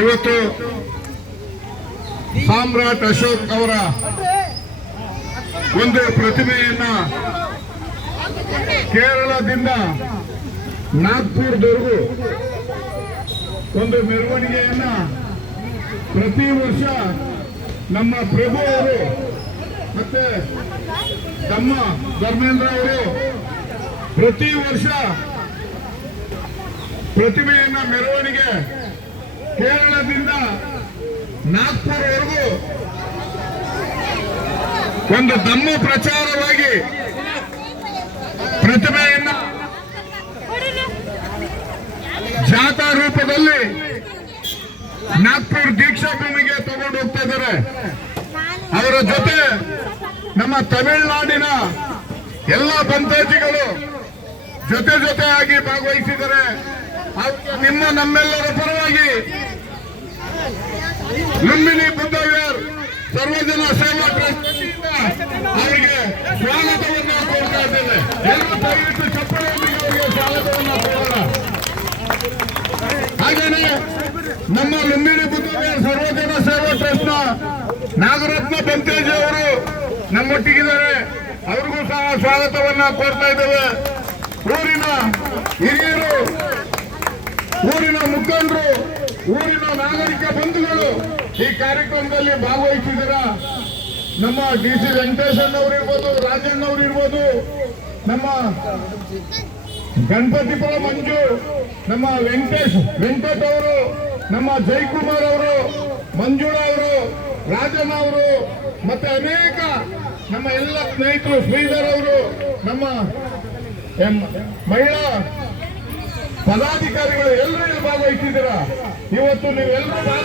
ಇವತ್ತು ಸಾಮ್ರಾಟ್ ಅಶೋಕ್ ಅವರ ಒಂದು ಪ್ರತಿಮೆಯನ್ನ ಕೇರಳದಿಂದ ನಾಗ್ಪುರದವರೆಗೂ ಒಂದು ಮೆರವಣಿಗೆಯನ್ನ ಪ್ರತಿ ವರ್ಷ ನಮ್ಮ ಪ್ರಭು ಅವರು ಮತ್ತೆ ತಮ್ಮ ಧರ್ಮೇಂದ್ರ ಅವರು ಪ್ರತಿ ವರ್ಷ ಪ್ರತಿಮೆಯನ್ನ ಮೆರವಣಿಗೆ ಕೇರಳದಿಂದ ನಾಗ್ಪುರವರೆಗೂ ಒಂದು ಧಮ್ಮ ಪ್ರಚಾರವಾಗಿ ಪ್ರತಿಮೆಯನ್ನ ಜಾಥಾ ರೂಪದಲ್ಲಿ ನಾಗ್ಪುರ ದೀಕ್ಷಾ ಭೂಮಿಗೆ ತಗೊಂಡು ಹೋಗ್ತಾ ಇದ್ದಾರೆ. ಅವರ ಜೊತೆ ನಮ್ಮ ತಮಿಳುನಾಡಿನ ಎಲ್ಲ ಬಂತಾಜಿಗಳು ಜೊತೆಯಾಗಿ ಭಾಗವಹಿಸಿದ್ದಾರೆ. ನಿಮ್ಮ ನಮ್ಮೆಲ್ಲರ ಪರವಾಗಿ ಲುಂಬಿನಿ ಬುದ್ಧವಿಹಾರ್ ಸರ್ವಜನ ಸೇವಾ ಟ್ರಸ್ಟ್ ಅವರಿಗೆ ಸ್ವಾಗತವನ್ನು ಕೊಡ್ತಾ ಇದ್ದೇನೆ. ಎಲ್ಲರೂ ದಯವಿಟ್ಟು ಚಪ್ಪಲಿಯೊಂದಿಗೆ ಅವರಿಗೆ ಸ್ವಾಗತವನ್ನು ಕೊಡೋಣ. ಹಾಗೇನೆ ನಮ್ಮ ಲುಂಬಿನಿ ಬುದ್ಧವಿಹಾರ್ ಸರ್ವಜನ ಸೇವಾ ಟ್ರಸ್ಟ್ ನ ನಾಗರತ್ನ ಬಂತೇಜಿ ಅವರು ನಮ್ಮೊಟ್ಟಿಗಿದ್ದಾರೆ. ಅವ್ರಿಗೂ ಸಹ ಸ್ವಾಗತವನ್ನ ಕೊಡ್ತಾ ಇದ್ದೇವೆ. ಊರಿನ ಹಿರಿಯರು, ಊರಿನ ಮುಖಂಡರು, ಊರಿನ ನಾಗರಿಕ ಬಂಧುಗಳು ಈ ಕಾರ್ಯಕ್ರಮದಲ್ಲಿ ಭಾಗವಹಿಸಿದರ ನಮ್ಮ DC ವೆಂಕಟೇಶನ್ ಅವರು ಇರ್ಬೋದು, ರಾಜಣ್ಣ ಅವರು ಇರ್ಬೋದು, ನಮ್ಮ ಗಣಪತಿಪುರ ಮಂಜು, ನಮ್ಮ ವೆಂಕಟ್ ಅವರು, ನಮ್ಮ ಜಯಕುಮಾರ್ ಅವರು, ಮಂಜುಳಾ ಅವರು, ರಾಜಣ್ಣ ಅವರು, ಮತ್ತೆ ಅನೇಕ ನಮ್ಮ ಎಲ್ಲ ಸ್ನೇಹಿತರು, ಶ್ರೀಧರ್ ಅವರು, ನಮ್ಮ ಮಹಿಳಾ ಪದಾಧಿಕಾರಿಗಳು ಎಲ್ಲರೂ ಭಾಗವಹಿಸಿದ್ದೀರಾ. ಇವತ್ತು ನೀವೆಲ್ಲರೂ